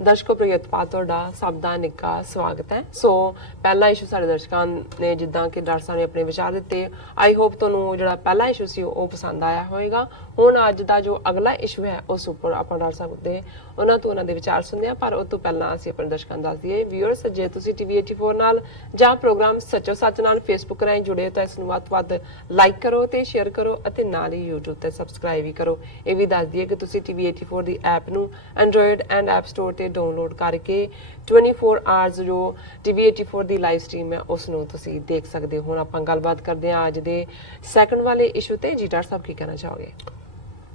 ਦਰਸ਼ਕੋ ਪ੍ਰਿਯਤਪਾ ਤੁਹਾਡਾ ਸਭ ਦਾ ਨਿੱਘਾ ਸਵਾਗਤ ਹੈ। ਸੋ ਪਹਿਲਾ ਇਸ਼ੂ ਸਾਡੇ ਦਰਸ਼ਕਾਂ ਨੇ ਜਿੱਦਾਂ ਕਿ ਡਾਕਟਰ ਸਾਹਿਬ ਨੇ ਆਪਣੇ ਵਿਚਾਰ ਦਿੱਤੇ, ਆਈ ਹੋਪ ਤੁਹਾਨੂੰ ਜਿਹੜਾ ਪਹਿਲਾ ਇਸ਼ੂ ਸੀ ਉਹ ਪਸੰਦ ਆਇਆ ਹੋਵੇਗਾ। ਹੁਣ ਅੱਜ ਦਾ ਜੋ ਅਗਲਾ ਇਸ਼ੂ ਹੈ ਉਸ ਉੱਪਰ ਆਪਾਂ ਡਾਕਟਰ ਸਾਹਿਬ ਦੇ ਉਹਨਾਂ ਤੋਂ ਉਹਨਾਂ ਦੇ ਵਿਚਾਰ ਸੁਣਦੇ ਹਾਂ। ਪਰ ਉਹ ਤੋਂ ਪਹਿਲਾਂ ਅਸੀਂ ਆਪਣੇ ਦਰਸ਼ਕਾਂ ਨੂੰ ਦੱਸ ਦਈਏ, ਵਿਊਅਰਸ, ਜੇ ਤੁਸੀਂ TV 84 ਨਾਲ ਜਾਂ ਪ੍ਰੋਗਰਾਮ ਸੱਚੋ ਸੱਚ ਨਾਲ ਫੇਸਬੁੱਕ ਰਾਹੀਂ ਜੁੜੇ ਤਾਂ ਇਸ ਨੂੰ ਵੱਧ ਤੋਂ ਵੱਧ ਲਾਈਕ ਕਰੋ ਤੇ ਸ਼ੇਅਰ ਕਰੋ ਅਤੇ ਨਾਲ ਹੀ YouTube ਤੇ ਸਬਸਕ੍ਰਾਈਬ ਵੀ ਕਰੋ। ਇਹ ਵੀ ਦੱਸ ਦਈਏ ਕਿ ਤੁਸੀਂ TV 84 ਦੀ ਐਪ ਨੂੰ ਐਂਡਰੋਇਡ ਐਂਡ ਐਪ ਸਟੋਰ ਤੇ ਡਾਊਨਲੋਡ ਕਰਕੇ 24 ਆਵਰਸ ਜੋ TV 84 ਦੀ ਲਾਈਵ ਸਟ੍ਰੀਮ ਹੈ ਉਸ ਨੂੰ ਤੁਸੀਂ ਦੇਖ ਸਕਦੇ ਹੋ। ਹੁਣ ਆਪਾਂ ਗੱਲਬਾਤ ਕਰਦੇ ਹਾਂ ਅੱਜ ਦੇ ਸੈਕੰਡ ਵਾਲੇ ਇਸ਼ੂ ਤੇ। ਜੀ ਡਾਕਟਰ ਸਾਹਿਬ ਕੀ ਕਹਿਣਾ ਚਾਹੋਗੇ?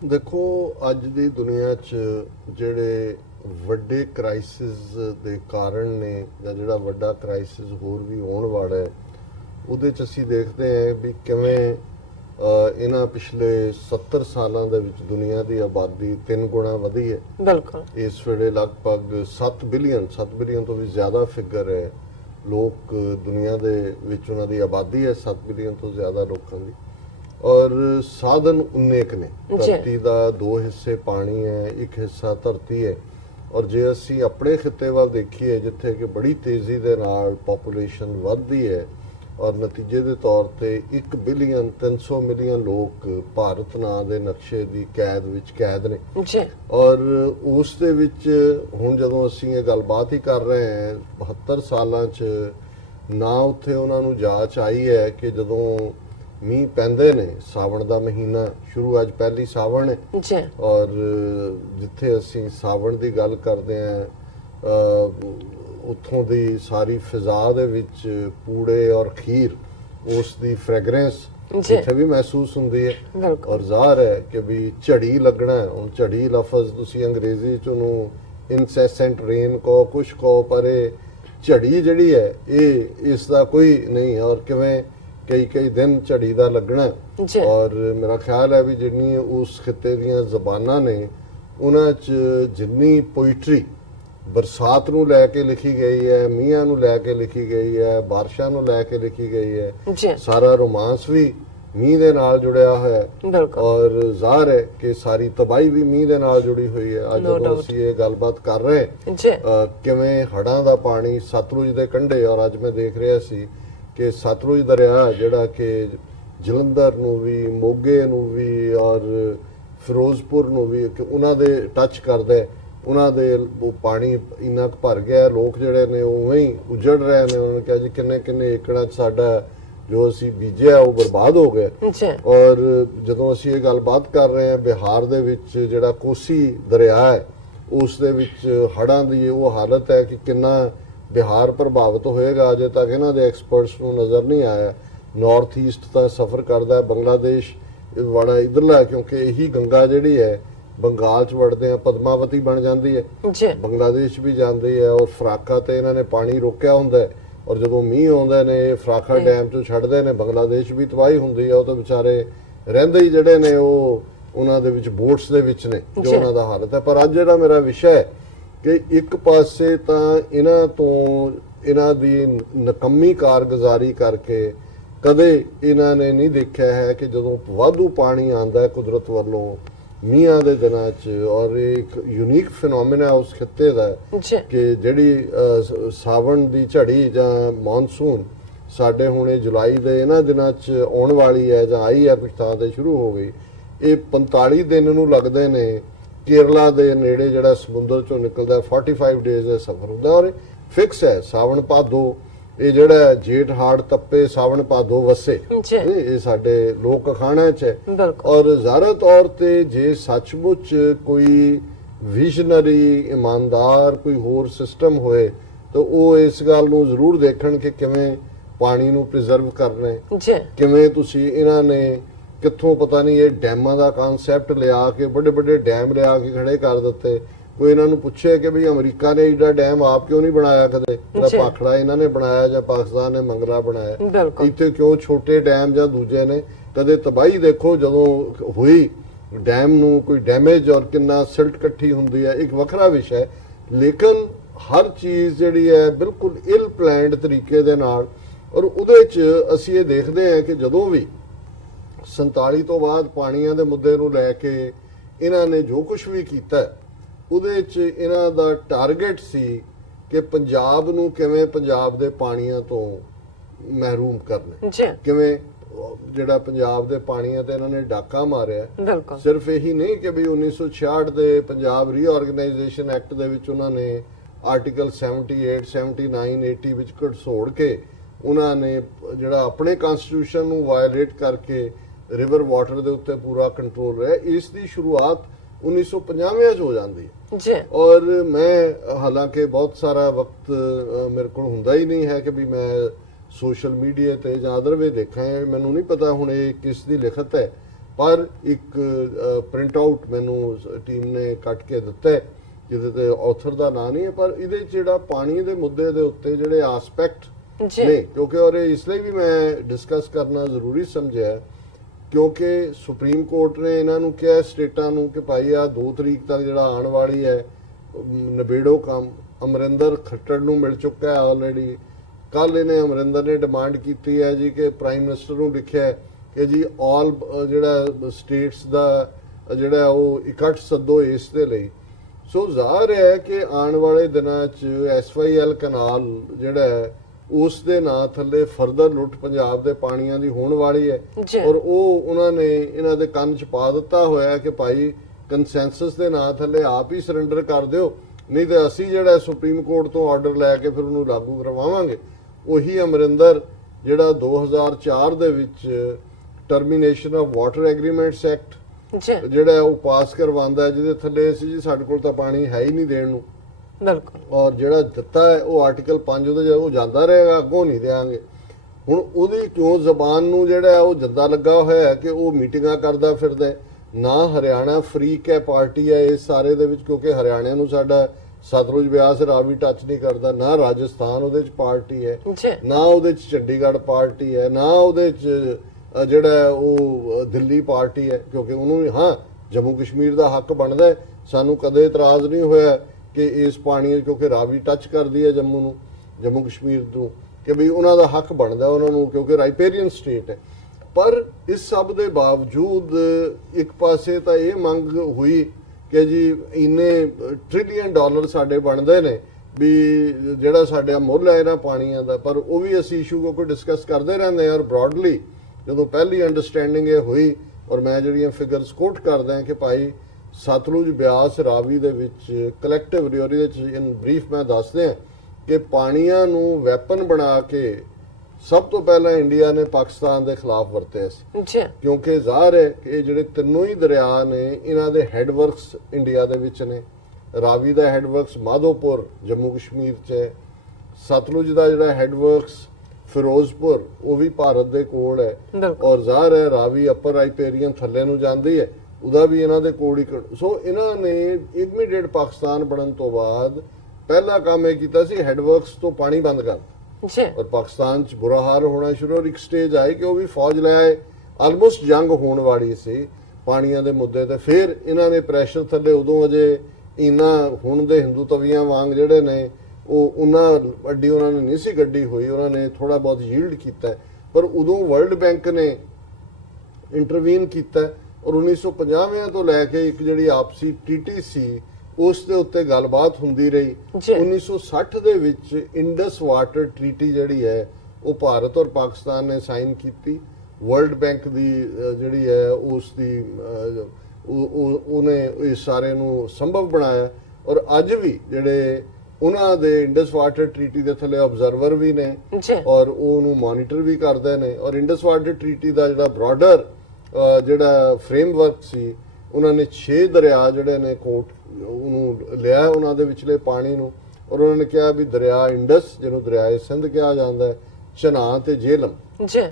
ਦੇਖੋ, ਅੱਜ ਦੀ ਦੁਨੀਆ 'ਚ ਜਿਹੜੇ ਵੱਡੇ ਕ੍ਰਾਈਸਿਸ ਦੇ ਕਾਰਨ ਨੇ ਜਾਂ ਜਿਹੜਾ ਵੱਡਾ ਕ੍ਰਾਈਸਿਸ ਹੋਰ ਵੀ ਆਉਣ ਵਾਲਾ ਹੈ, ਉਹਦੇ 'ਚ ਅਸੀਂ ਦੇਖਦੇ ਹਾਂ ਵੀ ਕਿਵੇਂ ਇਹਨਾਂ ਪਿਛਲੇ 70 ਸਾਲਾਂ ਦੇ ਵਿੱਚ ਦੁਨੀਆ ਦੀ ਆਬਾਦੀ 3 ਗੁਣਾ ਵਧੀ ਹੈ। ਬਿਲਕੁਲ। ਇਸ ਵੇਲੇ ਲਗਭਗ 7 ਬਿਲੀਅਨ ਤੋਂ ਵੀ ਜ਼ਿਆਦਾ ਫਿਗਰ ਹੈ ਲੋਕ ਦੁਨੀਆ ਦੇ ਵਿੱਚ, ਉਹਨਾਂ ਦੀ ਆਬਾਦੀ ਹੈ 7 ਬਿਲੀਅਨ ਤੋਂ ਜ਼ਿਆਦਾ ਲੋਕਾਂ ਦੀ। ਔਰ ਸਾਧਨ ਉਨੇਕ ਨੇ। ਧਰਤੀ ਦਾ 2 ਹਿੱਸੇ ਪਾਣੀ ਹੈ, 1 ਹਿੱਸਾ ਧਰਤੀ ਹੈ। ਔਰ ਜੇ ਅਸੀਂ ਆਪਣੇ ਖਿੱਤੇ ਵੱਲ ਦੇਖੀਏ ਜਿੱਥੇ ਕਿ ਬੜੀ ਤੇਜ਼ੀ ਦੇ ਨਾਲ ਪਾਪੂਲੇਸ਼ਨ ਵੱਧਦੀ ਹੈ ਔਰ ਨਤੀਜੇ ਦੇ ਤੌਰ ਤੇ 1 ਬਿਲੀਅਨ 300 ਮਿਲੀਅਨ ਲੋਕ ਭਾਰਤ ਨਾਂ ਦੇ ਨਕਸ਼ੇ ਦੀ ਕੈਦ ਨੇ। ਔਰ ਉਸ ਦੇ ਵਿੱਚ ਹੁਣ ਜਦੋਂ ਅਸੀਂ ਇਹ ਗੱਲਬਾਤ ਹੀ ਕਰ ਰਹੇ ਹਾਂ, 72 ਸਾਲਾਂ 'ਚ ਨਾ ਉੱਥੇ ਉਹਨਾਂ ਨੂੰ ਜਾਂਚ ਆਈ ਹੈ ਕਿ ਜਦੋਂ ਮੀਂਹ ਪੈਂਦੇ ਨੇ, ਸਾਵਣ ਦਾ ਮਹੀਨਾ ਸ਼ੁਰੂ, ਅੱਜ ਪਹਿਲੀ ਸਾਵਣ ਹੈ। ਔਰ ਜਿੱਥੇ ਅਸੀਂ ਸਾਵਣ ਦੀ ਗੱਲ ਕਰਦੇ ਹਾਂ, ਉੱਥੋਂ ਦੀ ਸਾਰੀ ਫਿਜ਼ਾ ਦੇ ਵਿੱਚ ਪੂੜੇ ਔਰ ਖੀਰ, ਉਸ ਦੀ ਫ੍ਰੈਗਰੈਂਸ ਇੱਥੇ ਵੀ ਮਹਿਸੂਸ ਹੁੰਦੀ ਹੈ। ਔਰ ਜ਼ਾਹਰ ਹੈ ਕਿ ਵੀ ਝੜੀ ਲੱਗਣਾ। ਹੁਣ ਝੜੀ ਲਫ਼ਜ਼ ਤੁਸੀਂ ਅੰਗਰੇਜ਼ੀ 'ਚ ਉਹਨੂੰ ਇਨਸੈਸੈਂਟ ਰੇਨ ਕਹੋ, ਕੁਛ ਕਹੋ, ਪਰ ਇਹ ਝੜੀ ਜਿਹੜੀ ਹੈ ਇਹ ਇਸ ਦਾ ਕੋਈ ਨਹੀਂ। ਔਰ ਕਿਵੇਂ ਕਈ ਦਿਨ ਝੜੀ ਦਾ ਲੱਗਣਾ। ਔਰ ਮੇਰਾ ਖਿਆਲ ਹੈ ਵੀ ਜਿੰਨੀ ਉਸ ਖਿੱਤੇ ਦੀਆਂ ਜ਼ਬਾਨਾਂ ਨੇ, ਉਹਨਾਂ 'ਚ ਜਿੰਨੀ ਪੋਇਟਰੀ ਬਰਸਾਤ ਨੂੰ ਲੈ ਕੇ ਲਿਖੀ ਗਈ ਹੈ, ਮੀਂਹਾਂ ਨੂੰ ਲੈ ਕੇ ਲਿਖੀ ਗਈ ਹੈ, ਬਾਰਿਸ਼ਾਂ ਨੂੰ ਲੈ ਕੇ ਲਿਖੀ ਗਈ ਹੈ, ਸਾਰਾ ਰੋਮਾਂਸ ਵੀ ਮੀਂਹ ਦੇ ਨਾਲ ਜੁੜਿਆ ਹੋਇਆ ਹੈ। ਔਰ ਜ਼ਾਹਰ ਹੈ ਕਿ ਸਾਰੀ ਤਬਾਹੀ ਵੀ ਮੀਂਹ ਦੇ ਨਾਲ ਜੁੜੀ ਹੋਈ ਹੈ। ਅੱਜ ਜਦੋਂ ਅਸੀਂ ਇਹ ਗੱਲਬਾਤ ਕਰ ਰਹੇ ਕਿਵੇਂ ਹੜ੍ਹਾਂ ਦਾ ਪਾਣੀ ਸਤਲੁਜ ਦੇ ਕੰਢੇ, ਔਰ ਅੱਜ ਮੈਂ ਦੇਖ ਰਿਹਾ ਸੀ ਕਿ ਸਤਲੁਜ ਦਰਿਆ ਜਿਹੜਾ ਕਿ ਜਲੰਧਰ ਨੂੰ ਵੀ, ਮੋਗੇ ਨੂੰ ਵੀ ਔਰ ਫਿਰੋਜ਼ਪੁਰ ਨੂੰ ਵੀ ਉਹਨਾਂ ਦੇ ਟੱਚ ਕਰਦਾ, ਉਹਨਾਂ ਦੇ ਉਹ ਪਾਣੀ ਇੰਨਾ ਕੁ ਭਰ ਗਿਆ, ਲੋਕ ਜਿਹੜੇ ਨੇ ਉਵੇਂ ਹੀ ਉਜੜ ਰਹੇ ਨੇ। ਉਹਨਾਂ ਨੇ ਕਿਹਾ ਜੀ ਕਿੰਨੇ ਏਕੜਾਂ 'ਚ ਸਾਡਾ ਜੋ ਅਸੀਂ ਬੀਜਿਆ ਉਹ ਬਰਬਾਦ ਹੋ ਗਿਆ। ਔਰ ਜਦੋਂ ਅਸੀਂ ਇਹ ਗੱਲਬਾਤ ਕਰ ਰਹੇ ਹਾਂ, ਬਿਹਾਰ ਦੇ ਵਿੱਚ ਜਿਹੜਾ ਕੋਸੀ ਦਰਿਆ ਹੈ, ਉਸ ਦੇ ਵਿੱਚ ਹੜ੍ਹਾਂ ਦੀ ਉਹ ਹਾਲਤ ਹੈ ਕਿ ਕਿੰਨਾ ਬਿਹਾਰ ਪ੍ਰਭਾਵਿਤ ਹੋਏਗਾ, ਅਜੇ ਤੱਕ ਇਹਨਾਂ ਦੇ ਐਕਸਪਰਟਸ ਨੂੰ ਨਜ਼ਰ ਨਹੀਂ ਆਇਆ। ਨਾਰਥ ਈਸਟ ਤਾਂ ਸਫ਼ਰ ਕਰਦਾ, ਬੰਗਲਾਦੇਸ਼ ਬੜਾ ਇਧਰਲਾ, ਕਿਉਂਕਿ ਇਹੀ ਗੰਗਾ ਜਿਹੜੀ ਹੈ ਬੰਗਾਲ 'ਚ ਵੜਦੇ ਆ, ਪਦਮਾਵਤੀ ਬਣ ਜਾਂਦੀ ਹੈ, ਬੰਗਲਾਦੇਸ਼ ਵੀ ਜਾਂਦੀ ਹੈ। ਔਰ ਫਰਾਕਾ ਤੇ ਇਹਨਾਂ ਨੇ ਪਾਣੀ ਰੋਕਿਆ ਹੁੰਦਾ ਹੈ, ਔਰ ਜਦੋਂ ਮੀਂਹ ਆਉਂਦੇ ਨੇ ਫਰਾਕਾ ਡੈਮ 'ਚੋਂ ਛੱਡਦੇ ਨੇ, ਬੰਗਲਾਦੇਸ਼ ਵੀ ਤਬਾਹੀ ਹੁੰਦੀ ਹੈ। ਉਹ ਤਾਂ ਵਿਚਾਰੇ ਰਹਿੰਦੇ ਹੀ ਜਿਹੜੇ ਨੇ ਉਹ ਉਹਨਾਂ ਦੇ ਵਿੱਚ ਬੋਟਸ ਦੇ ਵਿੱਚ ਨੇ, ਜੋ ਉਹਨਾਂ ਦਾ ਹਾਲਤ ਹੈ। ਪਰ ਅੱਜ ਜਿਹੜਾ ਮੇਰਾ ਵਿਸ਼ਾ ਹੈ ਕਿ ਇੱਕ ਪਾਸੇ ਤਾਂ ਇਹਨਾਂ ਦੀ ਨਕੰਮੀ ਕਾਰਗੁਜ਼ਾਰੀ ਕਰਕੇ ਕਦੇ ਇਹਨਾਂ ਨੇ ਨਹੀਂ ਦੇਖਿਆ ਹੈ ਕਿ ਜਦੋਂ ਵਾਧੂ ਪਾਣੀ ਆਉਂਦਾ ਹੈ ਕੁਦਰਤ ਵੱਲੋਂ ਮੀਂਹਾਂ ਦੇ ਦਿਨਾਂ 'ਚ, ਔਰ ਇੱਕ ਯੂਨੀਕ ਫਿਨੋਮੀਨਾ ਉਸ ਖਿੱਤੇ ਦਾ ਕਿ ਜਿਹੜੀ ਸਾਵਣ ਦੀ ਝੜੀ ਜਾਂ ਮੌਨਸੂਨ ਸਾਡੇ ਹੁਣੇ ਜੁਲਾਈ ਦੇ ਇਹਨਾਂ ਦਿਨਾਂ 'ਚ ਆਉਣ ਵਾਲੀ ਹੈ ਜਾਂ ਆਈ ਹੈ, ਕੁਝ ਥਾਂ ਤੇ ਸ਼ੁਰੂ ਹੋ ਗਈ। ਇਹ 45 ਦਿਨ ਨੂੰ ਲੱਗਦੇ ਨੇ। ਕੇਰਲਾ ਦੇ ਨੇੜੇ ਜਿਹੜਾ ਸਮੁੰਦਰ 'ਚੋਂ ਨਿਕਲਦਾ 45 ਡੇਜ਼ ਦਾ ਸਫ਼ਰ ਹੁੰਦਾ, ਔਰ ਫਿਕਸ ਹੈ ਸਾਵਣ ਭਾਦੋ। ਇਹ ਜਿਹੜਾ ਜੇਠ ਹਾੜ ਤੱਪੇ ਸਾਵਣ ਭਾਦੋ ਵਸੇ, ਇਹ ਸਾਡੇ ਲੋਕ ਅਖਾਣਾਂ 'ਚ ਹੈ। ਔਰ ਜ਼ਾਹਰ ਤੌਰ ਤੇ ਜੇ ਸੱਚਮੁੱਚ ਕੋਈ ਵਿਜ਼ਨਰੀ ਇਮਾਨਦਾਰ ਕੋਈ ਹੋਰ ਸਿਸਟਮ ਹੋਏ ਤਾਂ ਉਹ ਇਸ ਗੱਲ ਨੂੰ ਜ਼ਰੂਰ ਦੇਖਣ ਕਿ ਕਿਵੇਂ ਪਾਣੀ ਨੂੰ ਪ੍ਰੀਜ਼ਰਵ ਕਰਨਾ ਹੈ। ਕਿਵੇਂ ਤੁਸੀਂ ਇਹਨਾਂ ਨੇ ਕਿੱਥੋਂ ਪਤਾ ਨਹੀਂ ਇਹ ਡੈਮਾਂ ਦਾ ਕਨਸੈਪਟ ਲਿਆ ਕੇ ਵੱਡੇ ਡੈਮ ਲਿਆ ਕੇ ਖੜੇ ਕਰ ਦਿੱਤੇ। ਕੋਈ ਇਹਨਾਂ ਨੂੰ ਪੁੱਛੇ ਕਿ ਵੀ ਅਮਰੀਕਾ ਨੇ ਏਡਾ ਡੈਮ ਆਪ ਕਿਉਂ ਨਹੀਂ ਬਣਾਇਆ, ਕਦੇ ਭਾਖੜਾ ਇਹਨਾਂ ਨੇ ਬਣਾਇਆ ਜਾਂ ਪਾਕਿਸਤਾਨ ਨੇ ਮੰਗਲਾ ਬਣਾਇਆ, ਇੱਥੇ ਕਿਉਂ ਛੋਟੇ ਡੈਮ ਜਾਂ ਦੂਜੇ ਨੇ? ਕਦੇ ਤਬਾਹੀ ਦੇਖੋ ਜਦੋਂ ਹੋਈ ਡੈਮ ਨੂੰ ਕੋਈ ਡੈਮੇਜ ਔਰ ਕਿੰਨਾ ਸਿਲਟ ਇਕੱਠੀ ਹੁੰਦੀ ਹੈ, ਇੱਕ ਵੱਖਰਾ ਵਿਸ਼ਾ ਹੈ। ਲੇਕਿਨ ਹਰ ਚੀਜ਼ ਜਿਹੜੀ ਹੈ ਬਿਲਕੁਲ ਇਲ ਪਲਾਨਡ ਤਰੀਕੇ ਦੇ ਨਾਲ। ਔਰ ਉਹਦੇ 'ਚ ਅਸੀਂ ਇਹ ਦੇਖਦੇ ਹਾਂ ਕਿ ਜਦੋਂ ਵੀ 47 ਤੋਂ ਬਾਅਦ ਪਾਣੀਆਂ ਦੇ ਮੁੱਦੇ ਨੂੰ ਲੈ ਕੇ ਇਹਨਾਂ ਨੇ ਜੋ ਕੁਝ ਵੀ ਕੀਤਾ ਉਹਦੇ 'ਚ ਇਹਨਾਂ ਦਾ ਟਾਰਗੇਟ ਸੀ ਕਿ ਪੰਜਾਬ ਨੂੰ ਕਿਵੇਂ ਪੰਜਾਬ ਦੇ ਪਾਣੀਆਂ ਤੋਂ ਮਹਿਰੂਮ ਕਰਨਾ, ਜੀ ਕਿਵੇਂ ਜਿਹੜਾ ਪੰਜਾਬ ਦੇ ਪਾਣੀਆਂ ਤੇ ਇਹਨਾਂ ਨੇ ਡਾਕਾ ਮਾਰਿਆ। ਬਿਲਕੁਲ ਸਿਰਫ ਇਹੀ ਨਹੀਂ ਕਿ ਵੀ 1966 ਦੇ ਪੰਜਾਬ ਰੀਆਰਗੇਨਾਈਜੇਸ਼ਨ ਐਕਟ ਦੇ ਵਿੱਚ ਉਹਨਾਂ ਨੇ ਆਰਟੀਕਲ 78 79 80 ਵਿੱਚ ਘੜਸੋੜ ਕੇ ਉਹਨਾਂ ਨੇ ਜਿਹੜਾ ਆਪਣੇ ਕਨਸਟੀਟਿਊਸ਼ਨ ਨੂੰ ਵਾਇਲੇਟ ਕਰਕੇ ਰਿਵਰ ਵਾਟਰ ਦੇ ਉੱਤੇ ਪੂਰਾ ਕੰਟਰੋਲ ਰਿਹਾ। ਇਸ ਦੀ ਸ਼ੁਰੂਆਤ 1950 ਚ ਹੋ ਜਾਂਦੀ ਹੈ ਜੀ। ਔਰ ਮੈਂ ਹਾਲਾਂਕਿ ਬਹੁਤ ਸਾਰਾ ਵਕਤ ਮੇਰੇ ਕੋਲ ਹੁੰਦਾ ਹੀ ਨਹੀਂ ਹੈ ਕਿ ਵੀ ਮੈਂ ਸੋਸ਼ਲ ਮੀਡੀਆ ਤੇ ਜਾਂ ਅਦਰਵੇ ਦੇਖਾਂ, ਮੈਨੂੰ ਨਹੀਂ ਪਤਾ ਹੁਣ ਇਹ ਕਿਸ ਦੀ ਲਿਖਤ ਹੈ, ਪਰ ਇੱਕ ਪ੍ਰਿੰਟ ਆਊਟ ਮੈਨੂੰ ਟੀਮ ਨੇ ਕੱਟ ਕੇ ਦਿੱਤਾ ਹੈ ਜਿਹਦੇ ਤੇ ਆਥਰ ਦਾ ਨਾਂ ਨਹੀਂ ਹੈ, ਪਰ ਇਹਦੇ 'ਚ ਜਿਹੜਾ ਪਾਣੀ ਦੇ ਮੁੱਦੇ ਦੇ ਉੱਤੇ ਜਿਹੜੇ ਆਸਪੈਕਟ ਨੇ, ਕਿਉਂਕਿ ਔਰ ਇਸ ਲਈ ਵੀ ਮੈਂ ਡਿਸਕਸ ਕਰਨਾ ਜ਼ਰੂਰੀ ਸਮਝਿਆ ਕਿਉਂਕਿ ਸੁਪਰੀਮ ਕੋਰਟ ਨੇ ਇਹਨਾਂ ਨੂੰ ਕਿਹਾ ਸਟੇਟਾਂ ਨੂੰ ਕਿ ਭਾਈ ਆ 2 ਤਰੀਕ ਤੱਕ ਜਿਹੜਾ ਆਉਣ ਵਾਲੀ ਹੈ ਨਿਬੇੜੋ ਕੰਮ। ਅਮਰਿੰਦਰ ਖੱਟੜ ਨੂੰ ਮਿਲ ਚੁੱਕਾ ਹੈ ਆਲਰੇਡੀ। ਕੱਲ ਇਹਨੇ ਅਮਰਿੰਦਰ ਨੇ ਡਿਮਾਂਡ ਕੀਤੀ ਹੈ ਜੀ ਕਿ ਪ੍ਰਾਈਮ ਮਿਨਿਸਟਰ ਨੂੰ ਲਿਖਿਆ ਕਿ ਜੀ ਆਲ ਜਿਹੜਾ ਸਟੇਟਸ ਦਾ ਜਿਹੜਾ ਉਹ ਇਕੱਠ ਸੱਦੋ ਇਸ ਦੇ ਲਈ। ਸੋ ਜ਼ਾਹਰ ਹੈ ਕਿ ਆਉਣ ਵਾਲੇ ਦਿਨਾਂ 'ਚ SYL ਕਨਾਲ ਜਿਹੜਾ ਹੈ ਉਸ ਦੇ ਨਾਂ ਥੱਲੇ ਫਰਦਰ ਲੁੱਟ ਪੰਜਾਬ ਦੇ ਪਾਣੀਆਂ ਦੀ ਹੋਣ ਵਾਲੀ ਹੈ ਔਰ ਉਹ ਉਹਨਾਂ ਨੇ ਇਹਨਾਂ ਦੇ ਕੰਨ 'ਚ ਪਾ ਦਿੱਤਾ ਹੋਇਆ ਕਿ ਭਾਈ ਕੰਸੈਂਸਸ ਦੇ ਨਾਂ ਥੱਲੇ ਆਪ ਹੀ ਸਰੈਂਡਰ ਕਰ ਦਿਓ, ਨਹੀਂ ਤੇ ਅਸੀਂ ਜਿਹੜਾ ਸੁਪਰੀਮ ਕੋਰਟ ਤੋਂ ਆਰਡਰ ਲੈ ਕੇ ਫਿਰ ਉਹਨੂੰ ਲਾਗੂ ਕਰਵਾਵਾਂਗੇ। ਉਹੀ ਅਮਰਿੰਦਰ ਜਿਹੜਾ 2004 ਦੇ ਵਿੱਚ termination of water agreements act ਜਿਹੜਾ ਉਹ ਪਾਸ ਕਰਵਾਉਂਦਾ, ਜਿਹਦੇ ਥੱਲੇ ਸੀ ਜੀ ਸਾਡੇ ਕੋਲ ਤਾਂ ਪਾਣੀ ਹੈ ਹੀ ਨਹੀਂ ਦੇਣ ਨੂੰ। ਬਿਲਕੁਲ। ਔਰ ਜਿਹੜਾ ਦਿੱਤਾ ਹੈ ਉਹ ਆਰਟੀਕਲ 5 ਉਹਦੇ ਉਹ ਜਾਂਦਾ ਰਹੇਗਾ, ਅੱਗੋਂ ਨਹੀਂ ਦੇਾਂਗੇ। ਹੁਣ ਉਹਦੀ ਕਿਉਂ ਜ਼ਬਾਨ ਨੂੰ ਜਿਹੜਾ ਉਹ ਜੱਦਾ ਲੱਗਾ ਹੋਇਆ ਹੈ ਕਿ ਉਹ ਮੀਟਿੰਗਾਂ ਕਰਦਾ ਫਿਰਦਾ। ਨਾ ਹਰਿਆਣਾ ਫਰੀਕ ਹੈ ਪਾਰਟੀ ਹੈ ਇਸ ਸਾਰੇ ਦੇ ਵਿੱਚ, ਕਿਉਂਕਿ ਹਰਿਆਣੇ ਨੂੰ ਸਾਡਾ ਸਤਲੁਜ ਬਿਆਸ ਰਾਵੀ ਟੱਚ ਨਹੀਂ ਕਰਦਾ, ਨਾ ਰਾਜਸਥਾਨ ਉਹਦੇ ਚ ਪਾਰਟੀ ਹੈ, ਨਾ ਉਹਦੇ ਚ ਚੰਡੀਗੜ੍ਹ ਪਾਰਟੀ ਹੈ, ਨਾ ਉਹਦੇ ਚ ਜਿਹੜਾ ਉਹ ਦਿੱਲੀ ਪਾਰਟੀ ਹੈ, ਕਿਉਂਕਿ ਉਹਨੂੰ ਵੀ ਹਾਂ ਜੰਮੂ ਕਸ਼ਮੀਰ ਦਾ ਹੱਕ ਬਣਦਾ ਹੈ। ਸਾਨੂੰ ਕਦੇ ਇਤਰਾਜ਼ ਨਹੀਂ ਹੋਇਆ ਕਿ ਇਸ ਪਾਣੀ ਕਿਉਂਕਿ ਰਾਵੀ ਟੱਚ ਕਰਦੀ ਹੈ ਜੰਮੂ ਨੂੰ, ਜੰਮੂ ਕਸ਼ਮੀਰ ਤੋਂ, ਕਿ ਵੀ ਉਹਨਾਂ ਦਾ ਹੱਕ ਬਣਦਾ ਉਹਨਾਂ ਨੂੰ ਕਿਉਂਕਿ ਰਾਈਪੇਰੀਅਨ ਸਟੇਟ ਹੈ। ਪਰ ਇਸ ਸਭ ਦੇ ਬਾਵਜੂਦ ਇੱਕ ਪਾਸੇ ਤਾਂ ਇਹ ਮੰਗ ਹੋਈ ਕਿ ਜੀ ਇੰਨੇ $1 ਟ੍ਰਿਲੀਅਨ ਸਾਡੇ ਬਣਦੇ ਨੇ ਵੀ ਜਿਹੜਾ ਸਾਡਾ ਮੁੱਲ ਹੈ ਇਹਨਾਂ ਪਾਣੀਆਂ ਦਾ, ਪਰ ਉਹ ਵੀ ਅਸੀਂ ਇਸ਼ੂ ਕੋਈ ਡਿਸਕਸ ਕਰਦੇ ਰਹਿੰਦੇ ਹਾਂ। ਔਰ ਬ੍ਰੌਡਲੀ ਜਦੋਂ ਪਹਿਲੀ ਅੰਡਰਸਟੈਂਡਿੰਗ ਇਹ ਹੋਈ ਔਰ ਮੈਂ ਜਿਹੜੀਆਂ ਫਿਗਰਸ ਕੋਟ ਕਰਦਾ ਕਿ ਭਾਈ ਸਤਲੁਜ ਬਿਆਸ ਰਾਵੀ ਦੇ ਵਿੱਚ ਕਲੈਕਟਿਵ ਰਿਓਰੀ ਦੇ ਵਿੱਚ ਇਨ ਬਰੀਫ ਮੈਂ ਦੱਸਦੇ ਹਾਂ ਕਿ ਪਾਣੀਆਂ ਨੂੰ ਵੈਪਨ ਬਣਾ ਕੇ ਸਭ ਤੋਂ ਪਹਿਲਾਂ ਇੰਡੀਆ ਨੇ ਪਾਕਿਸਤਾਨ ਦੇ ਖਿਲਾਫ ਵਰਤਿਆ ਸੀ, ਕਿਉਂਕਿ ਜ਼ਾਹਰ ਹੈ ਕਿ ਇਹ ਜਿਹੜੇ ਤਿੰਨੋਂ ਹੀ ਦਰਿਆ ਨੇ ਇਹਨਾਂ ਦੇ ਹੈਡਵਰਕਸ ਇੰਡੀਆ ਦੇ ਵਿੱਚ ਨੇ। ਰਾਵੀ ਦਾ ਹੈਡਵਰਕਸ ਮਾਧੋਪੁਰ ਜੰਮੂ ਕਸ਼ਮੀਰ 'ਚ ਹੈ, ਸਤਲੁਜ ਦਾ ਜਿਹੜਾ ਹੈਡਵਰਕਸ ਫਿਰੋਜ਼ਪੁਰ ਉਹ ਵੀ ਭਾਰਤ ਦੇ ਕੋਲ ਹੈ, ਔਰ ਜ਼ਾਹਰ ਹੈ ਰਾਵੀ ਅਪਰ ਰਾਈਪੇਰੀਅਨ ਥੱਲੇ ਨੂੰ ਜਾਂਦੀ ਹੈ, ਉਹਦਾ ਵੀ ਇਹਨਾਂ ਦੇ ਕੋਲ ਹੀ। ਸੋ ਇਹਨਾਂ ਨੇ ਇਮੀਡੀਏਟ ਪਾਕਿਸਤਾਨ ਬਣਨ ਤੋਂ ਬਾਅਦ ਪਹਿਲਾ ਕੰਮ ਇਹ ਕੀਤਾ ਸੀ ਹੈਡਵਰਕਸ ਤੋਂ ਪਾਣੀ ਬੰਦ ਕਰ, ਔਰ ਪਾਕਿਸਤਾਨ 'ਚ ਬੁਰਾ ਹਾਲ ਹੋਣਾ ਸ਼ੁਰੂ। ਔਰ ਇੱਕ ਸਟੇਜ ਆਈ ਕਿ ਉਹ ਵੀ ਫੌਜ ਲੈ ਆਏ, ਆਲਮੋਸਟ ਜੰਗ ਹੋਣ ਵਾਲੀ ਸੀ ਪਾਣੀਆਂ ਦੇ ਮੁੱਦੇ ਤੇ। ਫਿਰ ਇਹਨਾਂ ਨੇ ਪ੍ਰੈਸ਼ਰ ਥੱਲੇ ਉਦੋਂ ਅਜੇ ਇੰਨਾ ਹੁਣ ਦੇ ਹਿੰਦੂ ਤਵੀਆਂ ਵਾਂਗ ਜਿਹੜੇ ਨੇ ਉਹ ਉਹਨਾਂ ਅੱਡੀ ਉਹਨਾਂ ਨੇ ਨਹੀਂ ਸੀ ਗੱਡੀ ਹੋਈ, ਉਹਨਾਂ ਨੇ ਥੋੜਾ ਬਹੁਤ ਯੀਲਡ ਕੀਤਾ, ਪਰ ਉਦੋਂ ਵਰਲਡ ਬੈਂਕ ਨੇ ਇੰਟਰਵੀਨ ਕੀਤਾ ਔਰ 1950 ਤੋਂ ਲੈ ਕੇ ਇੱਕ ਜਿਹੜੀ ਆਪਸੀ ਟੀਟੀ ਸੀ ਉਸ ਦੇ ਉੱਤੇ ਗੱਲਬਾਤ ਹੁੰਦੀ ਰਹੀ। 1960 ਦੇ ਵਿੱਚ ਇੰਡਸ ਵਾਟਰ ਟ੍ਰੀਟੀ ਜਿਹੜੀ ਹੈ ਉਹ ਭਾਰਤ ਔਰ ਪਾਕਿਸਤਾਨ ਨੇ ਸਾਈਨ ਕੀਤੀ। ਵਰਲਡ ਬੈਂਕ ਦੀ ਜਿਹੜੀ ਹੈ ਉਸ ਦੀ ਉਹਨੇ ਇਸ ਸਾਰੇ ਨੂੰ ਸੰਭਵ ਬਣਾਇਆ ਔਰ ਅੱਜ ਵੀ ਜਿਹੜੇ ਉਹਨਾਂ ਦੇ ਇੰਡਸ ਵਾਟਰ ਟ੍ਰੀਟੀ ਦੇ ਥੱਲੇ ਆਬਜ਼ਰਵਰ ਵੀ ਨੇ ਔਰ ਉਹਨੂੰ ਮੋਨੀਟਰ ਵੀ ਕਰਦੇ ਨੇ। ਔਰ ਇੰਡਸ ਵਾਟਰ ਟ੍ਰੀਟੀ ਦਾ ਜਿਹੜਾ ਬ੍ਰੌਡਰ ਜਿਹੜਾ ਫਰੇਮਵਰਕ ਸੀ, ਉਹਨਾਂ ਨੇ 6 ਦਰਿਆ ਜਿਹੜੇ ਨੇ ਕੋਟ ਉਹਨੂੰ ਲਿਆ ਉਹਨਾਂ ਦੇ ਵਿਚਲੇ ਪਾਣੀ ਨੂੰ, ਔਰ ਉਹਨਾਂ ਨੇ ਕਿਹਾ ਵੀ ਦਰਿਆ ਇੰਡਸ ਜਿਹਨੂੰ ਦਰਿਆਏ ਸਿੰਧ ਕਿਹਾ ਜਾਂਦਾ ਹੈ, ਚਨਾਹ ਤੇ ਜੇਹਲਮ,